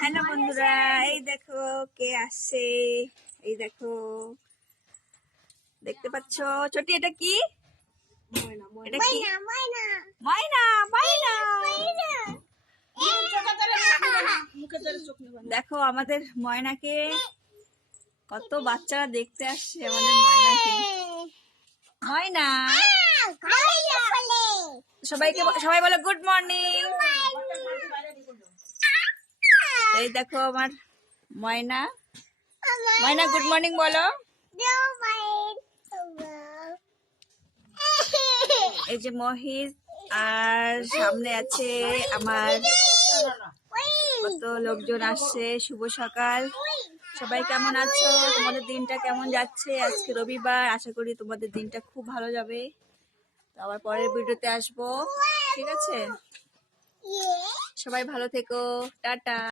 Hello বন্ধুরা, এই দেখো কে আসছে। এই দেখো, দেখতে পাচ্ছ ছোটি? এটা কি? এটা কি? ময়না। ময়না দেখো আমাদের ময়নাকে, কত বাচ্চারা দেখতে আসছে আমাদের ময়নাকে। ময়না, সবাই বলো গুড মর্নিং। এই দেখো আমার ময়না। ময়না গুড মর্নিং বলো। এই যে মহিষ, আর সামনে আছে আমার কত লোকজন আসছে। শুভ সকাল, সবাই কেমন আছো? তোমাদের দিনটা কেমন যাচ্ছে? আজকে রবিবার, আশা করি তোমাদের দিনটা খুব ভালো যাবে। তো আবার পরের ভিডিওতে আসবো, ঠিক আছে? সবাই ভালো থেকো, টাটা।